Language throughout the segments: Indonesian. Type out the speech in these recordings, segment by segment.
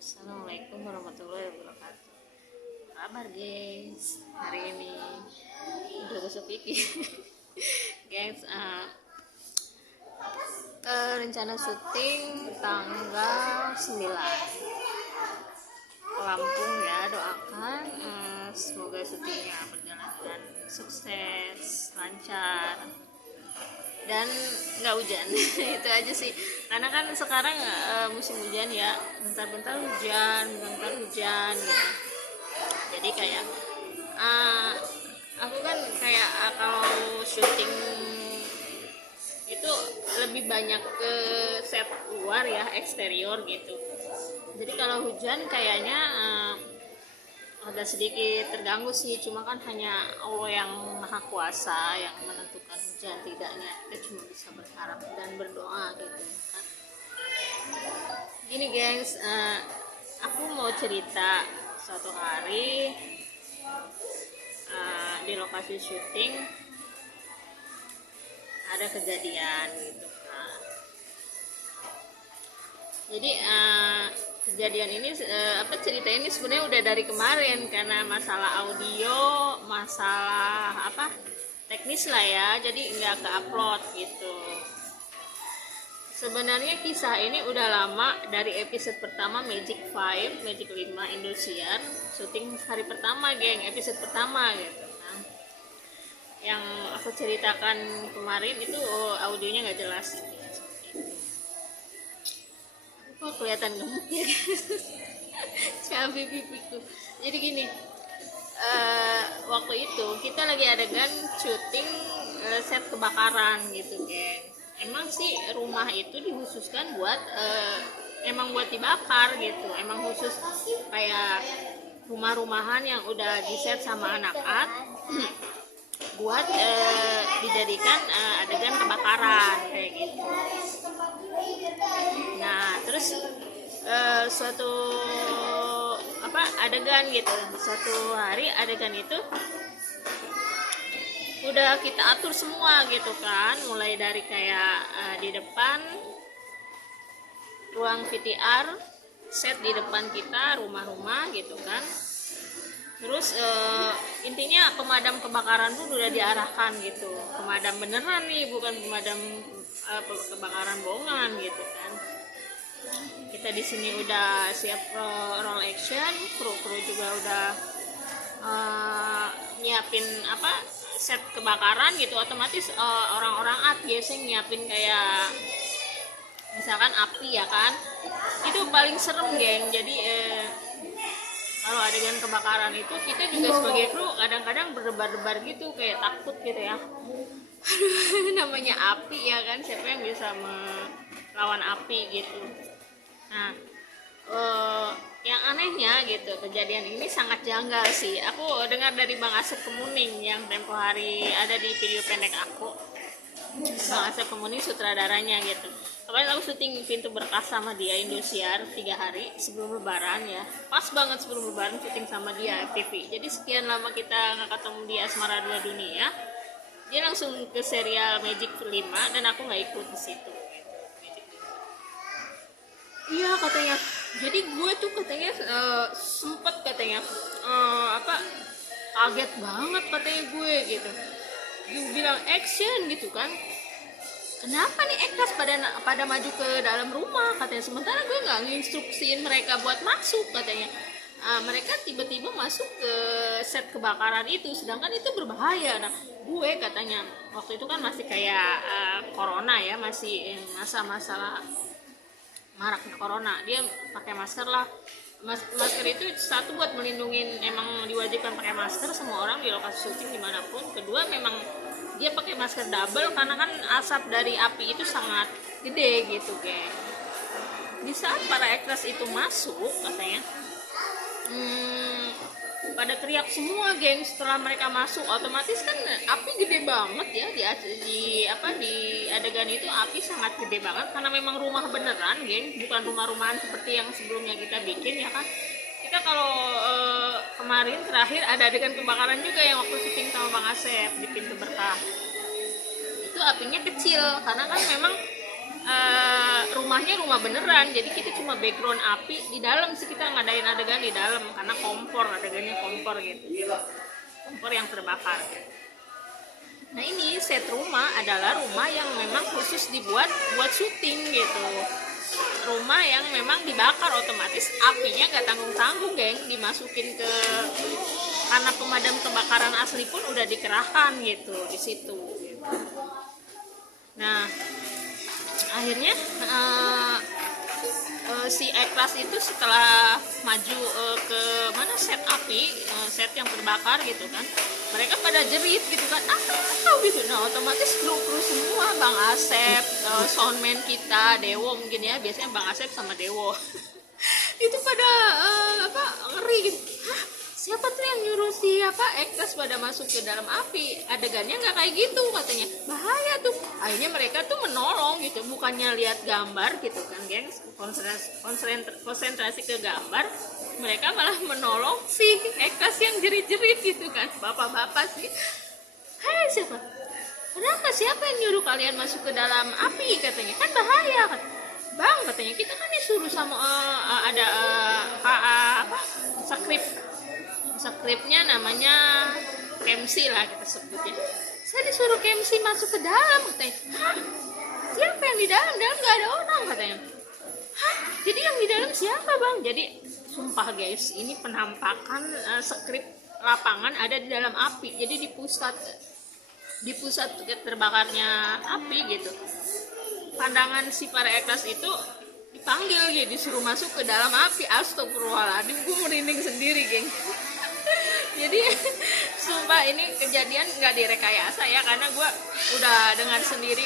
Assalamualaikum warahmatullahi wabarakatuh. Kabar guys, hari ini udah gosok gigi. Guys, rencana syuting tanggal 9 ke Lampung ya, doakan semoga syutingnya berjalan dengan sukses, lancar, dan nggak hujan. Itu aja sih, karena kan sekarang musim hujan ya, bentar-bentar hujan gitu. Jadi kayak aku kan kayak kalau syuting itu lebih banyak ke set luar ya, eksterior gitu. Jadi kalau hujan kayaknya agak sedikit terganggu sih, cuma kan hanya Allah yang maha kuasa yang menentukan hujan tidaknya, kita cuma bisa berharap dan berdoa gitu kan. Gini gengs, aku mau cerita suatu hari di lokasi syuting ada kejadian gitu kan. Jadi kejadian ini cerita ini sebenarnya udah dari kemarin, karena masalah audio, masalah teknis lah ya, jadi nggak ke upload gitu. Sebenarnya kisah ini udah lama, dari episode pertama Magic 5 Indosiar, syuting hari pertama geng, episode pertama gitu kan. Yang aku ceritakan kemarin itu audionya nggak jelas gitu. Kok kelihatan gemuk ya guys. Cabai pipiku. Jadi gini, waktu itu kita lagi adegan syuting set kebakaran gitu geng. Emang sih rumah itu dikhususkan buat emang buat dibakar gitu, emang khusus kayak rumah-rumahan yang udah di set sama anak-anak buat dijadikan adegan kebakaran kayak gitu. Nah terus suatu adegan gitu, suatu hari adegan itu udah kita atur semua gitu kan, mulai dari kayak di depan ruang VTR, set di depan kita, rumah-rumah gitu kan. Terus intinya pemadam kebakaran pun udah diarahkan gitu, pemadam beneran nih, bukan pemadam kebakaran bohongan gitu kan. Kita di sini udah siap roll action, kru juga udah nyiapin set kebakaran gitu. Otomatis orang-orang art biasanya nyiapin kayak misalkan api ya kan, itu paling serem geng. Jadi kalau adegan kebakaran itu kita juga sebagai kru kadang-kadang berdebar-debar gitu, kayak takut gitu ya. Namanya api ya kan, siapa yang bisa melawan api gitu. Nah yang anehnya gitu, kejadian ini sangat janggal sih. Aku dengar dari Bang Asep Kemuning yang tempo hari ada di video pendek aku. Bang Asep Kemuning sutradaranya gitu. Kemarin aku syuting Pintu Berkah sama dia Indosiar 3 hari sebelum lebaran ya. Pas banget sebelum lebaran syuting sama dia TV. Jadi sekian lama kita nggak ketemu di Asmara Dua Dunia, dia langsung ke serial Magic 5 dan aku nggak ikut di situ. Iya katanya. Jadi gue tuh katanya sempet katanya kaget banget katanya gue gitu. Gue bilang action gitu kan. Kenapa nih actors pada maju ke dalam rumah katanya, sementara gue nggak nginstruksiin mereka buat masuk katanya. Mereka tiba-tiba masuk ke set kebakaran itu, sedangkan itu berbahaya. Nah gue katanya waktu itu kan masih kayak corona ya, masih masa-masalah maraknya corona, dia pakai masker lah. Masker itu satu buat melindungi, emang diwajibkan pakai masker semua orang di lokasi syuting dimanapun. Kedua memang dia pakai masker double karena kan asap dari api itu sangat gede gitu geng. Di saat para aktris itu masuk katanya pada teriak semua geng. Setelah mereka masuk otomatis kan api gede banget ya di adegan itu, api sangat gede banget karena memang rumah beneran geng, bukan rumah-rumahan seperti yang sebelumnya kita bikin ya kan. Kita kalau kemarin terakhir ada adegan kebakaran juga yang waktu syuting sama Bang Asep di Pintu Berkah, itu apinya kecil karena kan memang rumahnya rumah beneran, jadi kita cuma background api di dalam sih, kita ngadain adegan di dalam karena kompor, adegannya kompor gitu, kompor yang terbakar. Nah ini set rumah adalah rumah yang memang khusus dibuat buat syuting gitu, rumah yang memang dibakar, otomatis apinya nggak tanggung-tanggung geng, dimasukin ke, karena pemadam kebakaran asli pun udah dikerahkan gitu di situ gitu. Nah akhirnya si Eklas itu setelah maju ke mana set api, set yang terbakar gitu kan, mereka pada jerit gitu kan, gitu. Nah otomatis kru semua, Bang Asep, soundman kita, Dewo mungkin ya, biasanya Bang Asep sama Dewo itu pada ngeri gitu. Hah, siapa tuh yang nyuruh si Eklas pada masuk ke dalam api, adegannya nggak kayak gitu katanya, bahaya tuh. Akhirnya mereka tuh menolong gitu, bukannya lihat gambar gitu kan gengs, konsentrasi ke gambar, mereka malah menolong si Eklas yang jerit-jerit gitu kan, bapak-bapak sih. Hai siapa, kenapa, siapa yang nyuruh kalian masuk ke dalam api katanya, kan bahaya kan. Bang katanya, kita kan disuruh sama ada skripnya namanya KMC lah kita sebutnya, saya disuruh KMC masuk ke dalam katanya. Hah, siapa yang di dalam? Dalam nggak ada orang katanya. Hah, jadi yang di dalam siapa bang? Jadi sumpah guys, ini penampakan skrip lapangan ada di dalam api, jadi di pusat terbakarnya api gitu, pandangan si para Eklas itu dipanggil gitu, disuruh masuk ke dalam api. Astagfirullahaladzim, gue merinding sendiri geng. Jadi sumpah ini kejadian nggak direkayasa ya, karena gue udah dengar sendiri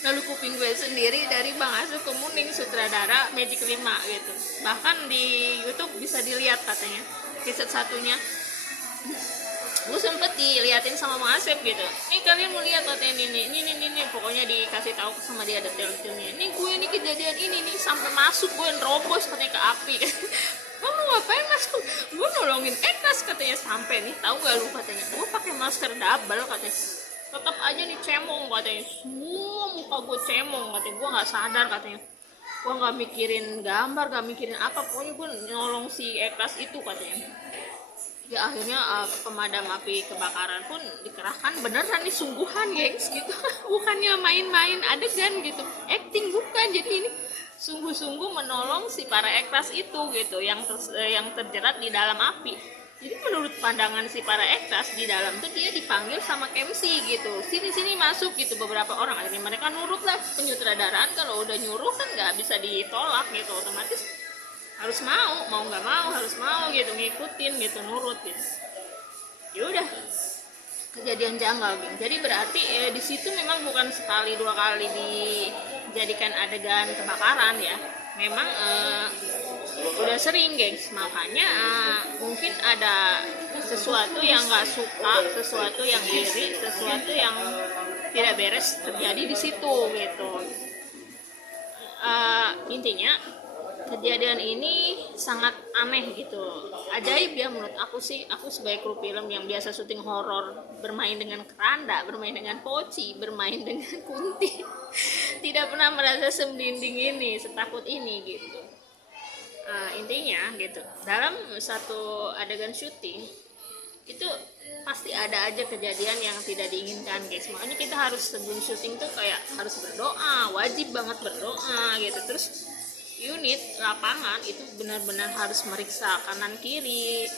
lalu kuping gue sendiri dari Bang Asep Kemuning, sutradara Magic 5 gitu. Bahkan di YouTube bisa dilihat katanya episode satunya, gue sempet diliatin sama Bang Asep gitu, nih kalian mau lihat katanya ini pokoknya dikasih tahu sama dia detail-detailnya, nih gue ini kejadian ini nih sampai masuk gue nerobos katanya ke api. Kamu ngapain masuk? Gue nolongin Eklas katanya, sampai nih tahu gak lu katanya, gue pakai masker double katanya, tetap aja nih cemong katanya, semua muka gue cemong katanya, gue nggak sadar katanya, gue nggak mikirin gambar, nggak mikirin apa, pokoknya gue nolong si Eklas itu katanya. Ya akhirnya pemadam api kebakaran pun dikerahkan, beneran nih, sungguhan gengs gitu. Bukannya main-main adegan gitu, acting bukan, jadi ini sungguh-sungguh menolong si para Eklas itu gitu, yang terjerat di dalam api. Jadi menurut pandangan si para Eklas di dalam tuh dia dipanggil sama KMC gitu, sini masuk gitu, beberapa orang. Akhirnya mereka nurut lah, penyutradaraan kalau udah nyuruh kan nggak bisa ditolak gitu, otomatis harus mau nggak mau harus mau gitu, ngikutin gitu, nurut gitu. Yaudah, kejadian janggal geng. Jadi berarti di situ memang bukan sekali dua kali dijadikan adegan kebakaran ya, memang udah sering gengs. Makanya mungkin ada sesuatu yang nggak suka, sesuatu yang iri, sesuatu yang tidak beres terjadi di situ gitu. Intinya kejadian ini sangat aneh gitu, ajaib ya menurut aku sih. Aku sebagai kru film yang biasa syuting horor, bermain dengan keranda, bermain dengan poci, bermain dengan kunti, tidak pernah merasa semerinding ini, setakut ini gitu. Intinya gitu, dalam satu adegan syuting itu pasti ada aja kejadian yang tidak diinginkan guys. Makanya kita harus sebelum syuting tuh kayak harus berdoa, wajib banget berdoa gitu. Terus unit lapangan itu benar-benar harus meriksa kanan kiri,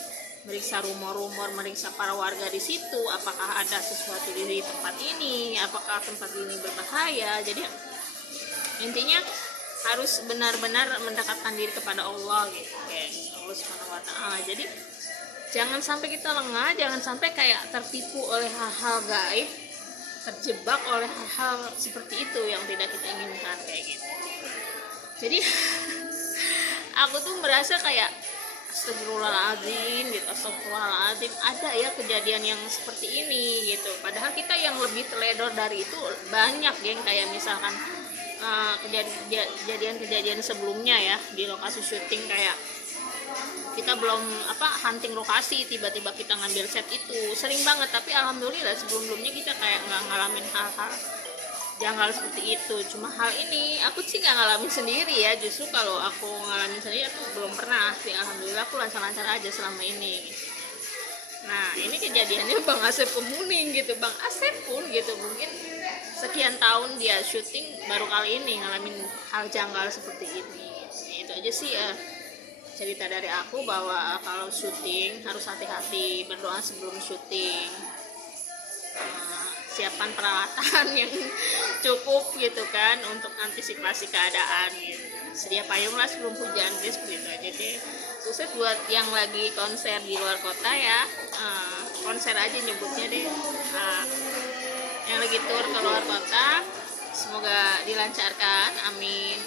meriksa rumor-rumor, meriksa para warga di situ, apakah ada sesuatu di tempat ini, apakah tempat ini berbahaya. Jadi intinya harus benar-benar mendekatkan diri kepada Allah gitu, Allah Subhanahu wa taala. Jadi jangan sampai kita lengah, jangan sampai kayak tertipu oleh hal-hal gaib, terjebak oleh hal-hal seperti itu yang tidak kita inginkan kayak gitu. Jadi aku tuh merasa kayak astagfirullahaladzim gitu, astagfirullahaladzim, ada ya kejadian yang seperti ini gitu. Padahal kita yang lebih teledor dari itu banyak geng, kayak misalkan kejadian-kejadian sebelumnya ya di lokasi syuting, kayak kita belum hunting lokasi, tiba-tiba kita ngambil set itu, sering banget. Tapi alhamdulillah sebelumnya kita kayak nggak ngalamin hal-hal janggal seperti itu. Cuma hal ini aku sih nggak ngalamin sendiri ya, justru kalau aku ngalamin sendiri aku belum pernah sih, alhamdulillah aku lancar-lancar aja selama ini. Nah ini kejadiannya Bang Asep Kemuning gitu, Bang Asep pun gitu mungkin sekian tahun dia syuting baru kali ini ngalamin hal janggal seperti ini. Itu aja sih cerita dari aku, bahwa kalau syuting harus hati-hati, berdoa sebelum syuting, siapkan peralatan yang cukup gitu kan untuk antisipasi keadaan gitu. Sedia payung lah sebelum hujan guys, begitu aja deh. Khusus buat yang lagi konser di luar kota ya, konser aja nyebutnya deh, yang lagi tour ke luar kota, semoga dilancarkan, amin.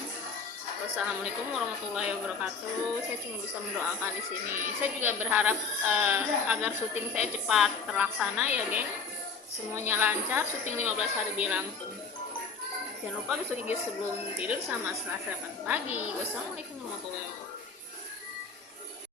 Wassalamualaikum warahmatullahi wabarakatuh. Saya cuma bisa mendoakan di sini. Saya juga berharap agar syuting saya cepat terlaksana ya, geng. Semuanya lancar, syuting 15 hari di Lampung. Jangan lupa besok gigi sebelum tidur sama setelah sarapan pagi. Wassalamualaikum.